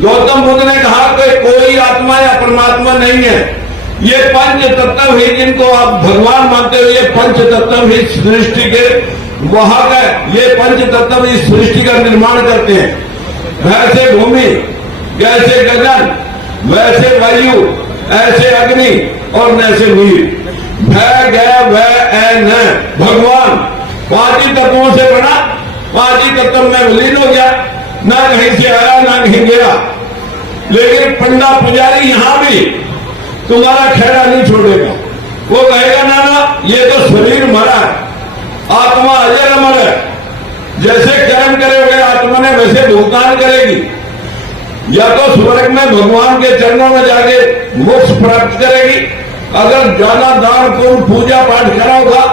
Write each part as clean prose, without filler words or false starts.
गौतम बुद्ध ने कहा कि कोई आत्मा या परमात्मा नहीं है, ये पंच तत्व ही जिनको आप भगवान मानते हो, ये पंच तत्व ही सृष्टि के वाहक है, ये पंच तत्व इस सृष्टि का निर्माण करते हैं। वैसे भूमि, जैसे गगन, वैसे वायु, ऐसे अग्नि और वैसे नीर। भय गया वह ऐ न, भगवान पांच ही तत्वों से बना, पांच ही तत्व में विलीन हो गया, ना कहीं से आया ना कहीं गया। लेकिन पंडा पुजारी यहां भी तुम्हारा खेड़ा नहीं छोड़ेगा। वो कहेगा ना ना ये तो शरीर मरा है, आत्मा अजर अमर है, जैसे कर्म करोगे आत्मा ने वैसे भुगतान करेगी। या तो स्वर्ग में भगवान के चरणों में जाके मोक्ष प्राप्त करेगी, अगर ज्यादा दान पुण्य पूजा पाठ करा होगा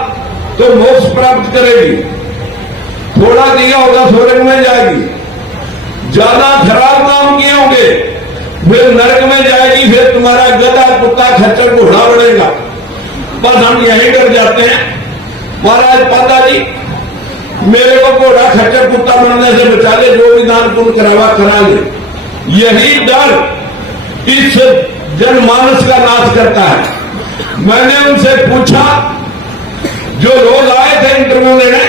तो मोक्ष प्राप्त करेगी, थोड़ा दिया होगा स्वर्ग में जाएगी, ज्यादा खराब काम किए होंगे फिर नरक में जाएगी, फिर तुम्हारा गधा कुत्ता खच्चर घोड़ा बढ़ेगा। बस हम यही कर जाते हैं, महाराज पता जी मेरे को घोड़ा खच्चर कुत्ता बनने से बचा ले, जो भी दान पुण्य करावा करा ले। यही डर इस जनमानस का नाश करता है। मैंने उनसे पूछा, जो लोग आए थे इंटरव्यू लेने,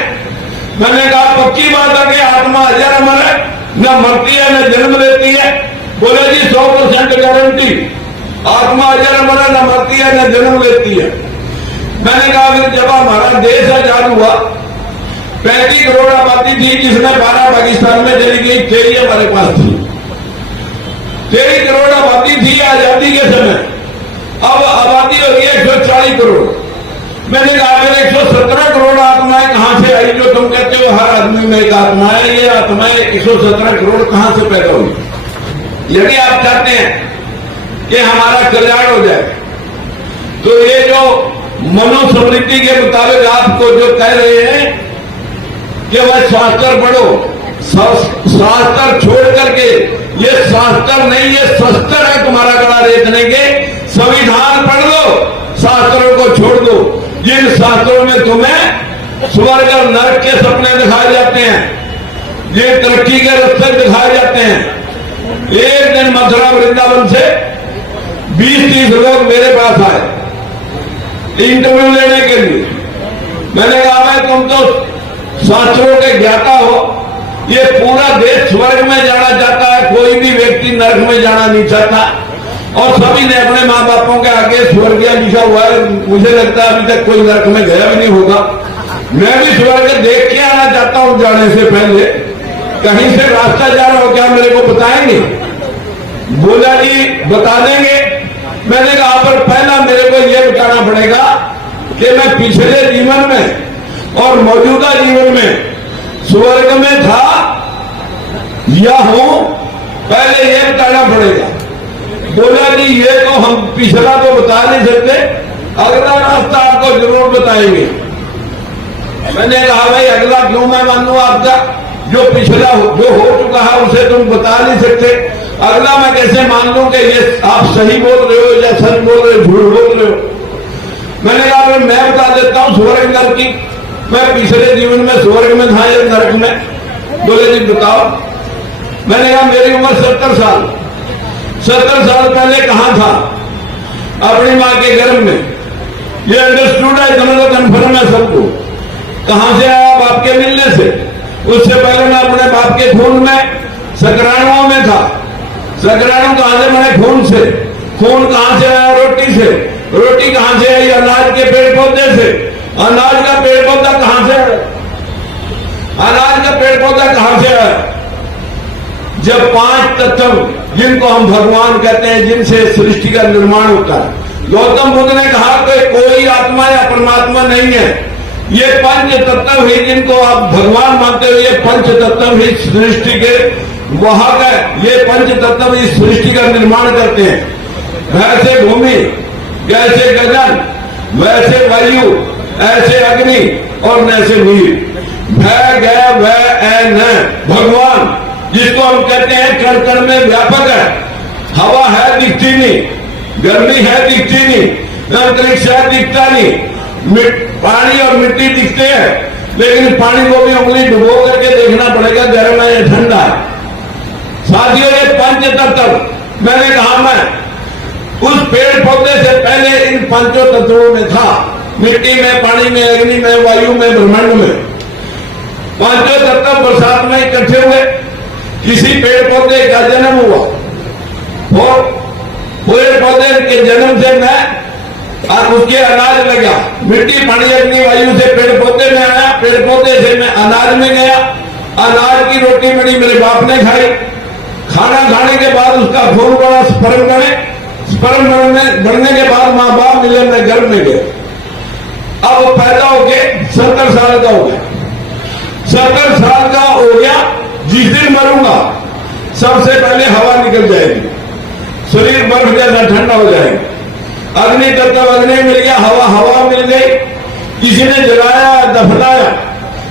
मैंने कहा पक्की बात है कि आत्मा अजर अमर है, न मरती है न जन्म लेती है? बोले जी 100% गारंटी, आत्मा अजर अमर है, न मरती है न जन्म लेती है। मैंने कहा फिर जब हमारा देश आजाद हुआ 35 करोड़ आबादी थी, जिसमें 12 पाकिस्तान में चली गई, 13 हमारे पास थी। 13 करोड़ आबादी थी आजादी के समय, अब आबादी हो गई 140 करोड़। मैंने कहा फिर 117 करोड़ आत्माएं कहां से आई? जो तुम कहते हो हर आदमी में एक आत्मा है, ये आत्माएं 117 करोड़ कहां से पैदा हुई? यदि आप चाहते हैं कि हमारा कल्याण हो जाए तो ये जो मनुस्मृति के मुताबिक आपको जो कह रहे हैं कि वह शास्त्र पढ़ो, शास्त्र छोड़ करके, ये शास्त्र नहीं ये शस्त्र है तुम्हारा गला रेतने के, संविधान पढ़ लो, शास्त्रों को छोड़ दो। जिन शास्त्रों में तुम्हें स्वर्ग और नरक के सपने दिखाए जाते हैं, ये तरक्की के रास्ते दिखाए जाते हैं। एक दिन मथुरा वृंदावन से 20-30 लोग मेरे पास आए इंटरव्यू लेने के लिए। मैंने कहा भाई तुम तो शास्त्रों के ज्ञाता हो, ये पूरा देश स्वर्ग में जाना चाहता है, कोई भी व्यक्ति नरक में जाना नहीं चाहता, और सभी ने अपने माँ बापों के आगे स्वर्गीय लिखा हुआ है। मुझे लगता है अभी तक कोई नरक में गया भी नहीं होगा। मैं भी स्वर्ग देख के आना चाहता हूं जाने से पहले। कहीं से रास्ता जा रहा हो क्या, मेरे को बताएंगे? बोला जी बता देंगे। मैंने कहा पर पहला मेरे को यह बताना पड़ेगा कि मैं पिछले जीवन में और मौजूदा जीवन में स्वर्ग में था या हूं, पहले यह बताना पड़ेगा। बोला जी ये तो हम पिछला तो बता नहीं सकते, अगला रास्ता आपको जरूर बताएंगे। मैंने कहा भाई अगला क्यों मैं मानूं आपका? जो पिछला जो हो चुका है उसे तुम बता नहीं सकते, अगला मैं कैसे मान लूं कि ये आप सही बोल रहे हो या सच बोल रहे हो, झूठ बोल रहे हो? मैंने कहा मैं बता देता हूं स्वर्ग नरक की, मैं पिछले जीवन में स्वर्ग में था या नरक में। बोले जी बताओ। मैंने कहा मेरी उम्र 70 साल, 70 साल पहले कहां था? अपनी मां के गर्भ में। ये अंडरस्टूड है, इतना तो कन्फर्म है सबको। कहां से आया? बाप के मिलने से। उससे पहले मैं अपने बाप के खून में शुक्राणुओं में था। शुक्राणु कहां से बने? खून से। खून कहां से आया? रोटी से। रोटी कहां से आई? अनाज के पेड़ पौधे से। अनाज का पेड़ पौधा कहां से आया? अनाज का पेड़ पौधा कहां से आया? जब 5 तत्व जिनको हम भगवान कहते हैं, जिनसे सृष्टि का निर्माण होता है। गौतम बुद्ध ने कहा कि कोई आत्मा या परमात्मा नहीं है, ये पंच तत्व ही जिनको आप भगवान मानते हो, ये पंच तत्व ही सृष्टि के वाहक है, ये पंच तत्व इस सृष्टि का निर्माण करते हैं। वैसे भूमि, जैसे गगन, वैसे वायु, ऐसे अग्नि और वैसे नीर। भय गया वह ऐ न, भगवान जिसको हम कहते हैं कण कण में व्यापक है। हवा है दिखती नहीं, गर्मी है दिखती नहीं, अंतरिक्ष है दिखता नहीं, पानी और मिट्टी दिखते हैं, लेकिन पानी को भी उंगली डुबो करके देखना पड़ेगा गर्म है या ठंडा है। साथियों ये पंचतत्व मैंने कहा मैं उस पेड़ पौधे से पहले इन पंचों तत्वों में था, मिट्टी में, पानी में, अग्नि में, वायु में, ब्रह्मांड में। पांचों तत्व बरसात में इकट्ठे हुए, किसी पेड़ पौधे का जन्म हुआ और पेड़ पौधे के जन्म से मैं उसके अनाज में गया, मिट्टी, पानी, अग्नि, वायु से पेड़ पौधे में आया, पेड़ पौधे से मैं अनाज में गया, अनाज की रोटी बनी मेरे बाप ने खाई, खाना खाने के बाद उसका खून बड़ा, स्पर्म बने, स्पर्म बढ़ने के बाद माँ बाप मिले, मैं गर्भ में गया। अब वो पैदा होके 70 साल का हो गया, 70 साल का हो गया। जिस दिन मरूंगा सबसे पहले हवा निकल जाएगी, शरीर बर्फ जैसा ठंडा हो जाएगा। अग्नि तत्व अग्नि मिल गया, हवा हवा मिल गई, किसी ने जलाया, दफनाया,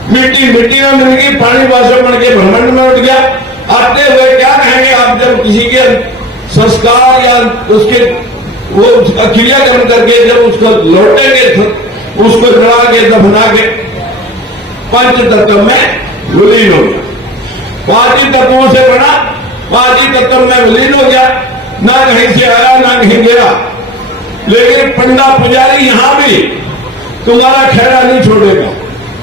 मिट्टी मिट्टी में मिल गई, पानी वाष्प बन के ब्रह्मांड में उठ गया। आते हुए क्या कहेंगे आप जब किसी के संस्कार या उसके वो क्रियाक्रम करके जब उसको लौटेंगे, उसको जला के दफना के पंच तत्व में विलीन हो गया। पांच ही तत्वों से बना, पांच ही तत्व में विलीन हो गया, ना कहीं से आया ना कहीं गया। लेकिन पंडा पुजारी यहां भी तुम्हारा खैरा नहीं छोड़ेगा,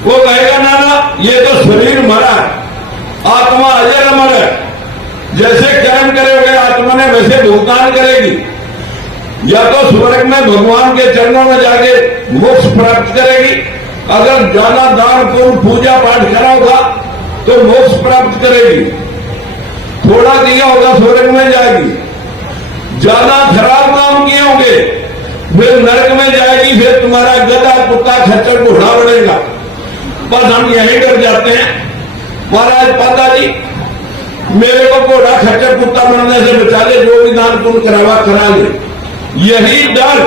वो कहेगा ना ना ये तो शरीर मरा है, आत्मा अजर अमर है, जैसे कर्म करोगे आत्मा ने वैसे भुगतान करेगी। या तो स्वर्ग में भगवान के चरणों में जाके मोक्ष प्राप्त करेगी, अगर ज्यादा दान पुण्य पूजा पाठ करा होगा तो मोक्ष प्राप्त करेगी, थोड़ा दिया होगा स्वर्ग में जाएगी, ज्यादा खराब काम किए होंगे फिर नरक में जाएगी, फिर तुम्हारा गधा कुत्ता खच्चर घोड़ा बढ़ेगा। बस हम यही कर जाते हैं, महाराज पादा जी मेरे को घोड़ा खच्चर कुत्ता बनने से बचा ले, जो भी दान पुण्य करावा करा ले। यही डर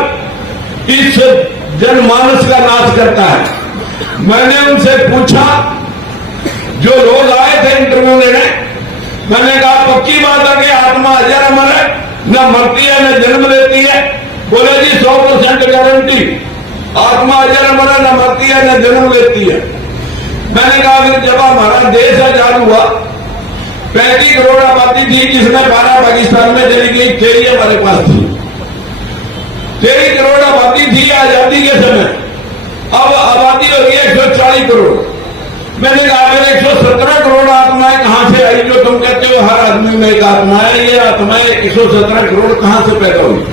इस जनमानस का नाश करता है। मैंने उनसे पूछा, जो लोग आए थे इंटरव्यू लेने, मैंने कहा पक्की बात है कि आत्मा अजर अमर है, न मरती है न जन्म लेती है? बोले जी 100% गारंटी, आत्मा अजर अमर है, न मरती है न जन्म लेती है। मैंने कहा फिर जब हमारा देश आजाद हुआ 35 करोड़ आबादी थी, जिसमें 12 पाकिस्तान में चली गई, 13 हमारे पास थी। 13 करोड़ आबादी थी आजादी के समय, अब आबादी हो गई 140 करोड़। मैंने कहा फिर 117 करोड़ आत्माएं कहां से आई? जो तुम कहते हो हर आदमी में एक आत्मा है, ये आत्माएं 117 करोड़ कहां से पैदा हुई?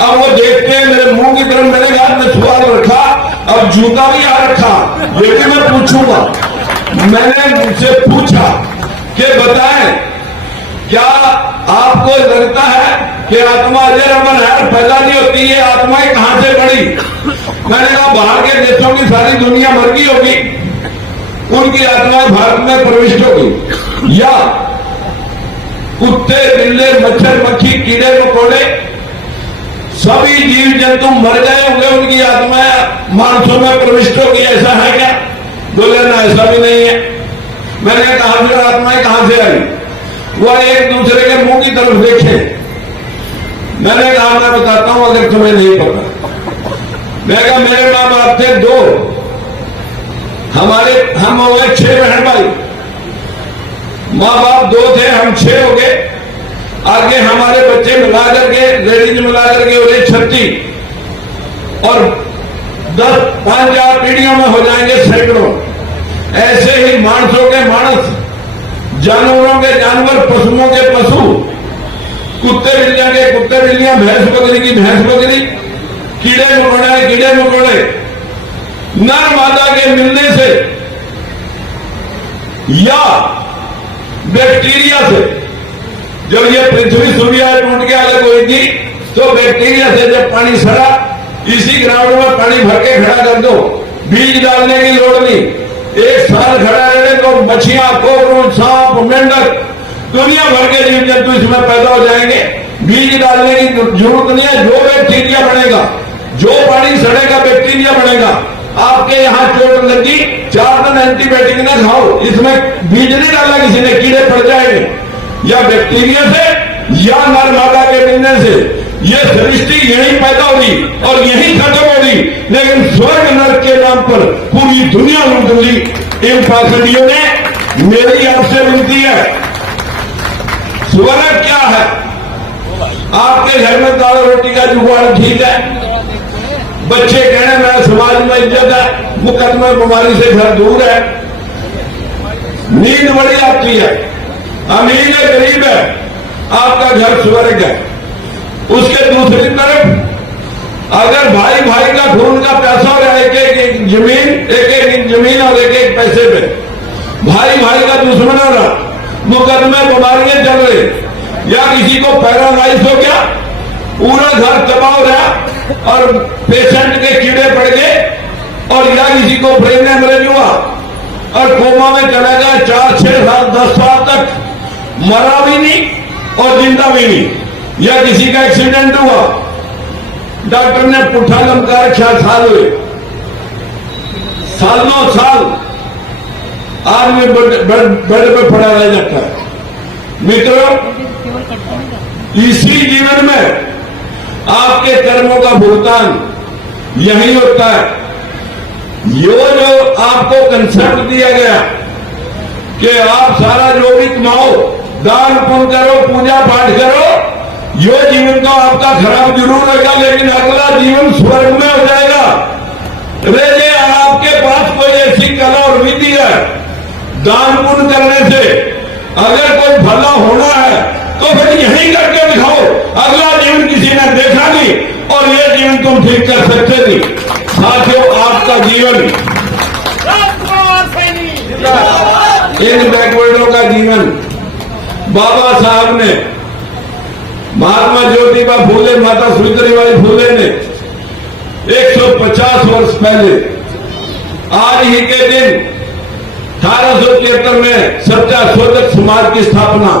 अब वो देखते हैं मेरे मुंह की तरफ, मैंने कहा मैं सवाल रखा, अब जूता भी आ रखा, ये भी मैं पूछूंगा। मैंने मुझसे पूछा कि बताएं क्या आपको लगता है कि आत्मा अजर अमर है, पैदा नहीं होती है, आत्माएं कहां से बढ़ी? मैंने कहा बाहर के देशों की सारी दुनिया मर गई होगी, उनकी आत्माएं भारत में प्रविष्ट होगी, या कुत्ते बिल्ले मच्छर मक्खी कीड़े मकोड़े सभी जीव जंतु मर गए होंगे, उनकी आत्माएं मानसों में प्रविष्ट होगी, ऐसा है क्या? बोले ना ऐसा भी नहीं है। मैंने कहा फिर आत्माएं कहां से आई? वह एक दूसरे के मुंह की तरफ देखे। मैंने कहा मैं बताता हूं अगर तुम्हें नहीं पता। मैं कहा मेरे मां बाप थे 2, हम हो गए 6 बहन भाई, माँ बाप 2 थे, हम 6 हो गए। आगे हमारे बच्चे मिला करके लेडीज मिला करके हो गए 36 और 5-4 पीढ़ियों में हो जाएंगे सैकड़ों। ऐसे ही मानसों के मानस, जानवरों के जानवर, पशुओं के पशु, कुत्ते बिल्लियां के कुत्ते बिल्लियां, भैंस बकरी की भैंस बकरी, कीड़े मकोड़े कीड़े मकोड़े, नर मादा के मिलने से या बैक्टीरिया से, जब ये पृथ्वी सूर्य टूट के अलग हुई थी तो बैक्टीरिया से जब पानी सड़ा, इसी ग्राउंड में पानी भर के खड़ा कर दो, बीज डालने की लोड़ नहीं, 1 साल खड़ा रहने तो मछलियां, कोबरू, सांप, मेंढक, दुनिया भर के जीव जंतु इसमें पैदा हो जाएंगे। बीज डालने की जरूरत नहीं है, जो बैक्टीरिया बनेगा, जो पानी सड़ेगा बैक्टीरिया बनेगा। आपके यहाँ चोट लगी, 4 दिन एंटीबायोटिक न खाओ, इसमें बीज नहीं डाला किसी ने, कीड़े पड़ जाएंगे, या बैक्टीरिया से या नर मादा के मिलने से। ये सृष्टि यहीं पैदा होगी और यहीं खत्म होगी, लेकिन स्वर्ग नरक के नाम पर पूरी दुनिया लूट ली इन पाखंडियों ने। मेरी आपसे विनती है स्वर्ग क्या है? आपके घर में दाल रोटी का जुगाड़ ठीक है, बच्चे कहने मेरा समाज में इज्जत है, मुकदमे बीमारी से घर दूर है, नींद बड़ी आती है, अमीर है गरीब है, आपका घर स्वर्ग है। उसके दूसरी तरफ अगर भाई भाई का खून का पैसा हो रहा है, एक एक जमीन, एक एक जमीन और एक एक पैसे पे भाई भाई का दुश्मन हो रहा, मुकदमे बीमारियां चल रही, या किसी को पैरालाइज हो गया, पूरा घर तबाह हो रहा और पेशेंट के कीड़े पड़ गए, और या किसी को ब्रेन हेमरेज हुआ और कोमा में चला गया 4, 6 साल 10 साल तक, मरा भी नहीं और जिंदा भी नहीं, या किसी का एक्सीडेंट हुआ, डॉक्टर ने पुट्ठा लमका रखा, साल हुए, सालों साल आदमी बेड पे पड़ा रह जाता है। मित्रों, इसी जीवन में आपके कर्मों का भुगतान यही होता है। यो जो आपको कंसेप्ट दिया गया कि आप सारा जो भी कमाओ, दान पुण्य करो, पूजा पाठ करो, यो जीवन तो आपका खराब जरूर होगा, लेकिन अगला जीवन स्वर्ग में हो जाएगा। रेजे आपके पास कोई ऐसी कला और विधि है, दान पुण्य करने से अगर कोई भला होना है तो फिर यही करके दिखाओ, अगला जीवन किसी ने देखा नहीं और ये जीवन तुम ठीक कर सकते नहीं। साथियों, आपका जीवन, इन बैकवर्डों का जीवन बाबा साहब ने, महात्मा ज्योतिबा फूले, माता सावित्रीबाई फूले ने 150 वर्ष पहले आज ही के दिन 1873 में सत्याशोधक समाज की स्थापना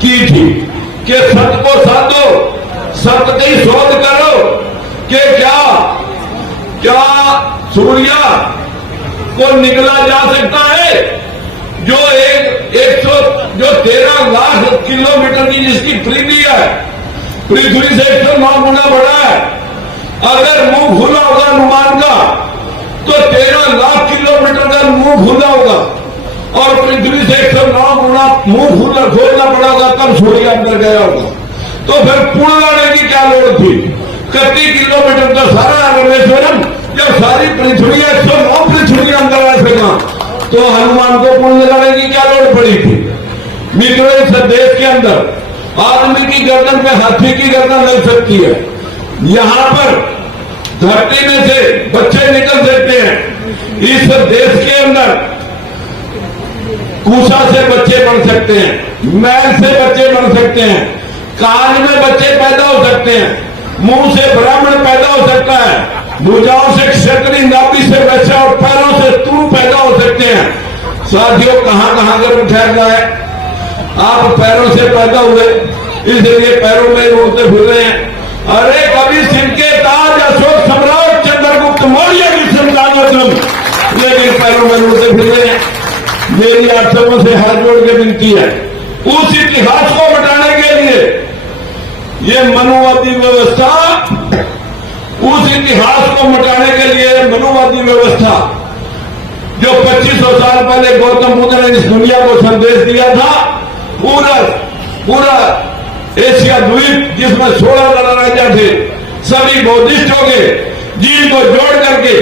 की थी कि सत्य को साधो, सत्य की शोध करो कि क्या सूर्य को निकला जा सकता है, जो 13 लाख किलोमीटर की जिसकी पृथ्वी है, पृथ्वी से 109 गुना बड़ा है। अगर मुंह खुला होगा अनुमान का तो 13 लाख किलोमीटर का मुंह खुला होगा, और पृथ्वी से 109 गुना मुंह खोलना पड़ा होगा, तब सूर्य अंदर गया होगा। तो फिर पुण्य लाने की क्या लोड़ थी? 31 किलोमीटर तो सारा रामेश्वरम, जब सारी पृथ्वी 109 पृथ्वी अंदर आ सका तो हनुमान को पुण्य लगाने की क्या लोड़ पड़ी थी? मित्रों, इस देश के अंदर आदमी की गर्दन पे हाथी की गर्दन लग सकती है, यहां पर धरती में से बच्चे निकल सकते हैं, इस देश के अंदर कुशा से बच्चे बन सकते हैं, मैल से बच्चे बन सकते हैं, कान में बच्चे पैदा हो सकते हैं, मुंह से ब्राह्मण पैदा हो सकता है, भुजाओं से क्षत्रिय, नाभि से वैश्य और पैरों से तू पैदा हो सकते हैं। साथियों, कहां कहां कर ठहर जाए, आप पैरों से पैदा हुए इसलिए पैरों में उड़ते फिर रहे हैं। अरे कभी सिर के ताज अशोक सम्राट चंद्रगुप्त मौर्य की संतान, लेकिन पैरों में उड़ते फिर रहे हैं। मेरी आप सबों से हाथ जोड़ के विनती है, उस इतिहास को मिटाने के लिए ये मनुवादी व्यवस्था, उस इतिहास को मिटाने के लिए मनुवादी व्यवस्था जो 2500 साल पहले गौतम बुद्ध ने इस दुनिया को संदेश दिया था, पूरा एशिया द्वीप जिसमें 16 राजा थे, सभी बौद्धिस्ट हो गए, जिनको जोड़ करके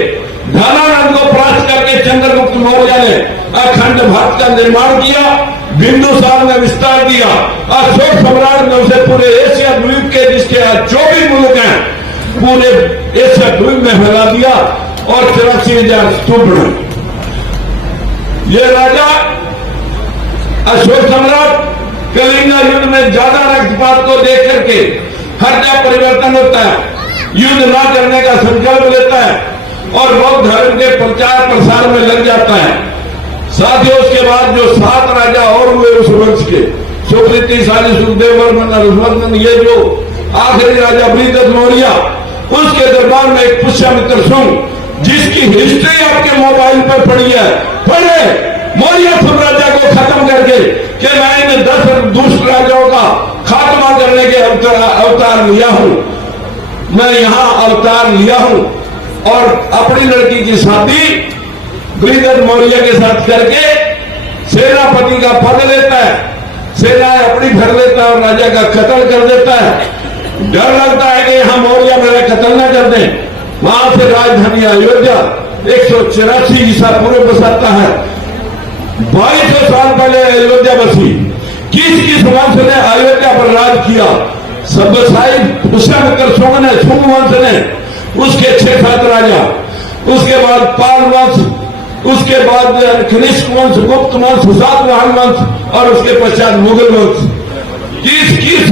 धनानंद को परास्त करके चंद्रगुप्त मौर्य ने अखंड भारत का निर्माण किया, बिंदुसार ने विस्तार दिया, अशोक सम्राट ने उसे पूरे एशिया द्वीप के, जिसके आज 24 मुल्क हैं, पूरे एशिया द्वीप में फैला दिया और 83,000 स्तूप बनाए। ये राजा अशोक सम्राट कलिंगा युद्ध में ज्यादा रक्तपात को देख करके हर जगह परिवर्तन होता है, युद्ध न करने का संकल्प लेता है और बौद्ध धर्म के प्रचार प्रसार में लग जाता है। साथियों, उसके बाद जो 7 राजा और हुए उस वंश के, सुकृतिशाली, सुखदेव वर्मन, हर्षवर्धन, ये जो आखिरी राजा बृहद्रथ मौर्य, उसके दरबार में एक पुष्यमित्र शुंग, जिसकी हिस्ट्री आपके मोबाइल पर पड़ी है, पढ़े, मौर्य साम्राज्य को खत्म करके कि मैं इन 10 दुष्ट राजाओं का खात्मा करने के अवतार लिया हूं, मैं यहां अवतार लिया हूं, और अपनी लड़की की शादी बृहद्रथ मौर्य के साथ करके सेनापति का पद लेता है, सेनाएं अपनी भर लेता है और राजा का कत्ल कर देता है। डर लगता है कि यहां मौर्य मेरा कत्ल न कर दें। वहां से राजधानी अयोध्या 184 ईसा पूर्व बसाता है। 2200 साल पहले अयोध्या बसी। किस वंश ने अयोध्या पर राज किया? सब्बसाई पुष्यमित्र शुंग वंश ने, उसके 6-7 राजा, उसके बाद पाल वंश, उसके बाद कनिष्क वंश, गुप्त वंश, सातवाहन वंश और उसके पश्चात मुगल वंश। किस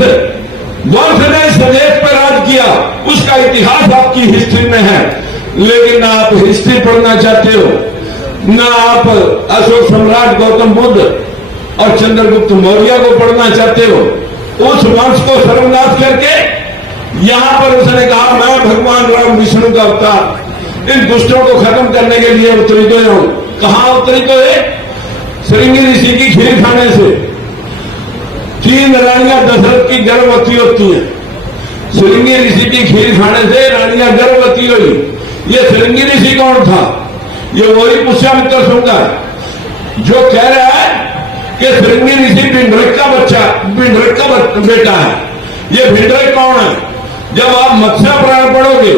वंश ने इस देश पर राज किया उसका इतिहास आपकी हिस्ट्री में है। लेकिन ना आप हिस्ट्री पढ़ना चाहते हो, ना आप अशोक सम्राट गौतम बुद्ध और चंद्रगुप्त मौर्य को पढ़ना चाहते हो। उस वंश को सर्वनाश करके यहां पर उसने कहा मैं भगवान राम विष्णु का अवतार, इन दुष्टों को खत्म करने के लिए अवतरित हूं। कहां अवतरित है? श्रृंगी ऋषि की खीर खाने से 3 रानियां दशरथ की गर्भवती होती हैं। श्रृंगी ऋषि की खीर खाने से रानियां गर्भवती हुई। ये श्रृंगी ऋषि कौन था? ये वही पुष्यमित्र शुंग है जो कह रहा है कि श्रृंगी ऋषि भिंडरक का बेटा है। ये भिंडरक कौन है? जब आप मत्स्य पुराण पढ़ोगे,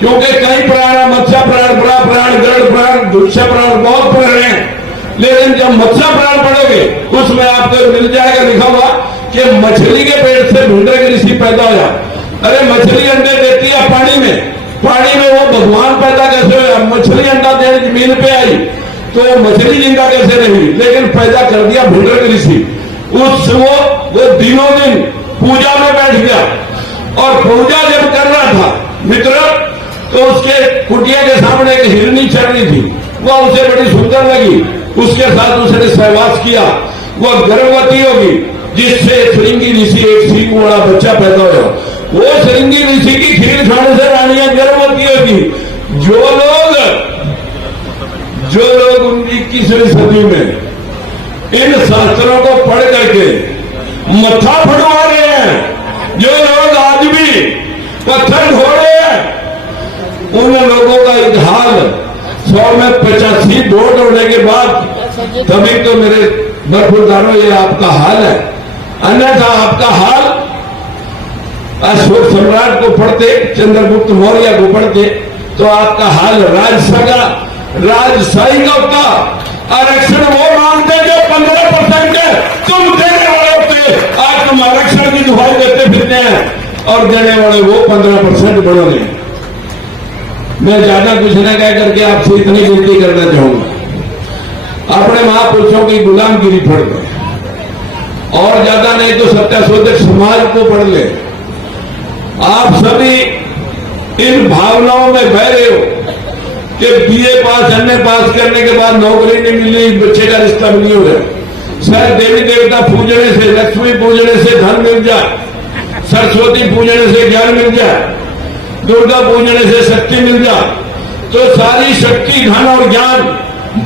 क्योंकि कई पुराण है, मत्स्य पुराण, बड़ा पुराण, गरुड़ पुराण, दुष्य पुराण, बहुत पुराण है, लेकिन जब मत्स्य पुराण पढ़ोगे उसमें आपको मिल जाएगा लिखा हुआ कि मछली के पेट से भिंडरक ऋषि पैदा होया। अरे मछली अंडे देती है पानी में वो भगवान पैदा कैसे हुआ? मछली अंडा देने जमीन पे आई तो मछली जिंदा कैसे रही? लेकिन पैदा कर दिया भिंडरक ऋषि। वो दिनों दिन पूजा में बैठ गया और पूजा जब कर रहा था मित्र, तो उसके कुटिया के सामने एक हिरनी चढ़ रही थी। वह उसे बड़ी सुंदर लगी, उसके साथ उसने सहवास किया। वह गर्भवती होगी जिससे श्रृंगी ऋषि एक सींग वाला बच्चा पैदा हुआ। वो श्रृंगी ऋषि की खीर खाने से रानियां गर्भवती होगी। जो लोग 21वीं सदी में इन शास्त्रों को पढ़ करके मत्था फड़वा रहे हैं, जो लोग आज भी पत्थर ढो रहे हैं, उन लोगों का एक हाल 100 में 85 वोट होने के बाद तभी तो मेरे बरफुदारों ये आपका हाल है। अन्यथा आपका हाल अशोक सम्राट को पढ़ते, चंद्रगुप्त मौर्य को पढ़ते तो आपका हाल राजशाही का होता। आरक्षण वो मांगते जो 15% तुम देने वाले होते। आज तुम आरक्षण की दुहाई देते फिरते हैं और देने वाले वो 15% बढ़ोगे। मैं ज्यादा कुछ न कह करके आपसे इतनी गिनती करना चाहूंगा। अपने महापुरुषों की गुलामगिरी पढ़ ले और ज्यादा नहीं तो सत्याशोधक समाज को पढ़ ले। आप सभी इन भावनाओं में बह रहे हो कि बीए पास, एमए पास करने के बाद नौकरी नहीं मिली, बच्चे का रिश्ता नहीं हो रहा। शायद देवी देवता पूजने से, लक्ष्मी पूजने से धन मिल जाए, सरस्वती पूजने से ज्ञान मिल जाए, दुर्गा पूजने से शक्ति मिल जाए, तो सारी शक्ति, धन और ज्ञान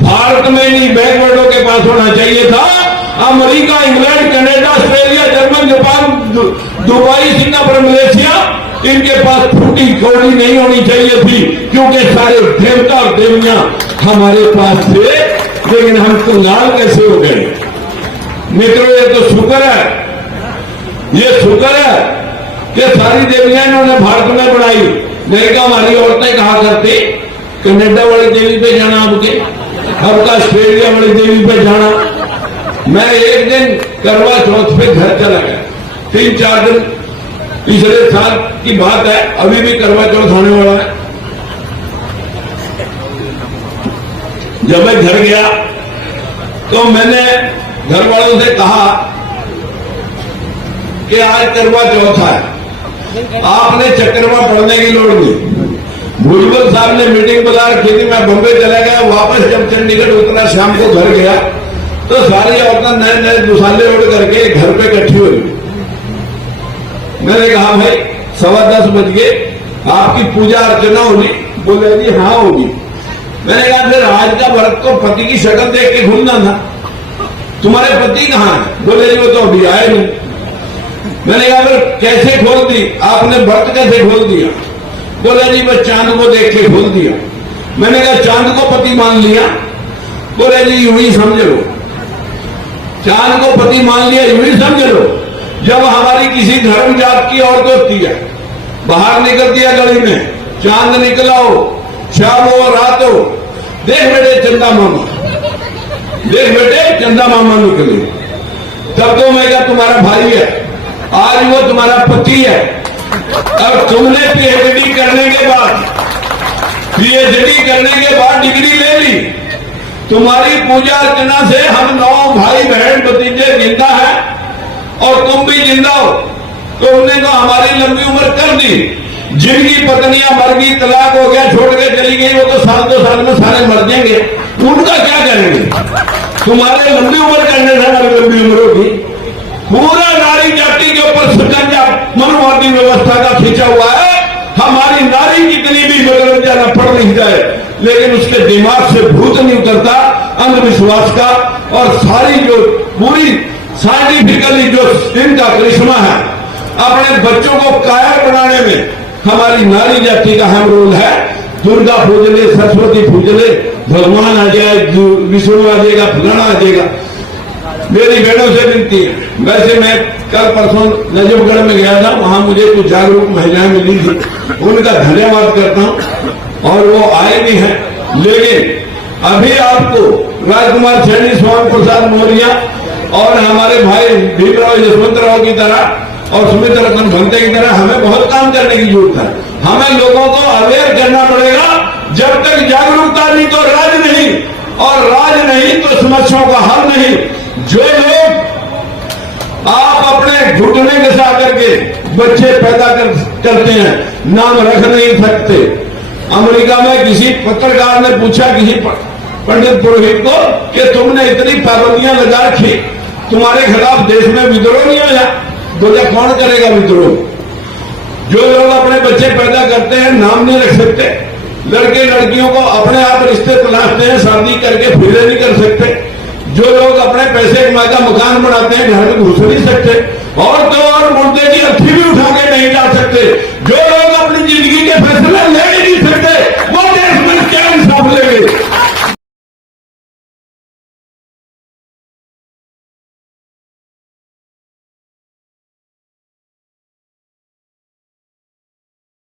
भारत में नहीं बैकवर्डों के पास होना चाहिए था। America, England, Canada, Australia, German, Japan, Dubai, Singapore, Malaysia, इनके पास फूटी कौड़ी नहीं होनी चाहिए थी, क्योंकि सारे देवता और देवियां हमारे पास थे। लेकिन हम कंगाल कैसे हो गए? मित्रों, ये तो शुक्र है, ये शुक्र है कि सारी देवियां इन्होंने भारत में बढ़ाई। नहीं तो हमारी औरतें कहा करती कनाडा वाली देवी पे जाना, आपका ऑस्ट्रेलिया वाली देवी पे जाना। मैं एक दिन करवा चौथ पे घर चला गया, 3-4 दिन पिछले साल की बात है, अभी भी करवा चौथ होने वाला है। जब मैं घर गया तो मैंने घर वालों से कहा कि आज करवा चौथ है, आपने चक्रवा पढ़ने की लोड़ नहीं। भुजबल साहब ने मीटिंग बुला रखी थी, मैं बंबई चला गया। वापस जब चंडीगढ़ उतरा, शाम को घर गया तो सारी औरतें नए नए दुसाले उड़ करके घर पे इकट्ठी हुई। मैंने कहा भाई 10:15 बज गए, आपकी पूजा अर्चना होगी? बोले जी हाँ होगी। मैंने कहा फिर आज का व्रत तो पति की शक्ल देख के खुलना था, तुम्हारे पति कहाँ है? बोले जी वो तो अभी आए नहीं। मैंने कहा फिर कैसे खोल दी आपने, व्रत कैसे खोल दिया? बोले जी बस चांद को देख के खोल दिया। मैंने कहा चांद को पति मान लिया? बोले जी यूं ही समझ लो। चांद को पति मान लिया, यूं ही समझ लो। जब हमारी किसी धर्म जात की औरत होती है, बाहर निकलती है गली में, चांद निकला हो, शाम हो रात हो, देख बेटे चंदा मामा, देख बेटे चंदा मामा निकले, तब तो मैं क्या तुम्हारा भाई है, आज वो तुम्हारा पति है। अब तुमने पीएचडी करने के बाद डिग्री ले ली, तुम्हारी पूजा अर्चना से हम 9 भाई बहन भतीजे जिंदा हैं और तुम भी जिंदा हो। तुमने तो हमारी लंबी उम्र कर दी। जिनकी पत्नियां मर गई, तलाक हो गया, छोड़ के चली गई, वो तो 1-2 साल में सारे मर जाएंगे, उनका क्या करेंगे? तुम्हारे लंबी उम्र करने से हमारी लंबी उम्र होगी। पूरा नारी जाति के ऊपर शिकंजा मनोवादी व्यवस्था का खींचा हुआ है। हमारी नारी कितनी भी मनोरंजन पढ़ नहीं जाए, लेकिन उसके दिमाग से भूत नहीं उतरता अंधविश्वास का। और सारी जो पूरी साइंटिफिकली जो इनका करिश्मा है, अपने बच्चों को कायर बनाने में हमारी नारी जाति का अहम रोल है। दुर्गा पूज ले, सरस्वती पूज ले, भगवान आ जाए, विष्णु आ जाएगा, फलाना आ जाएगा। मेरी बहनों से विनती है, वैसे मैं कल परसों नजफगढ़ में गया था, वहां मुझे कुछ जागरूक महिलाएं मिली थी, उनका धन्यवाद करता हूं और वो आए भी हैं। लेकिन अभी आपको राजकुमार सैनी, स्वामी प्रसाद मौर्य और हमारे भाई भीमराव यशवंतराव की तरह और सुमित रतन भंते की तरह हमें बहुत काम करने की जरूरत है। हमें लोगों को अवेयर करना पड़ेगा। जब तक जागरूकता नहीं तो राज नहीं, और राज नहीं तो समस्याओं का हल नहीं। जो लोग आप अपने घुटने के साथ करके बच्चे पैदा करते हैं, नाम रख नहीं सकते। अमेरिका में किसी पत्रकार ने पूछा किसी पंडित पुरोहित को कि तुमने इतनी पाबंदियां लगा रखी, तुम्हारे खिलाफ देश में विद्रोह नहीं आया? बोले कौन करेगा विद्रोह? जो लोग अपने बच्चे पैदा करते हैं, नाम नहीं रख सकते, लड़के लड़कियों को अपने आप रिश्ते तलाशते हैं, शादी करके फिर नहीं कर सकते, जो लोग अपने पैसे कमा का मकान बनाते हैं, घर में घुस नहीं सकते, और तो और मुर्दे की अर्थी भी उठा के नहीं डाल सकते, जो लोग अपनी जिंदगी के फैसले ले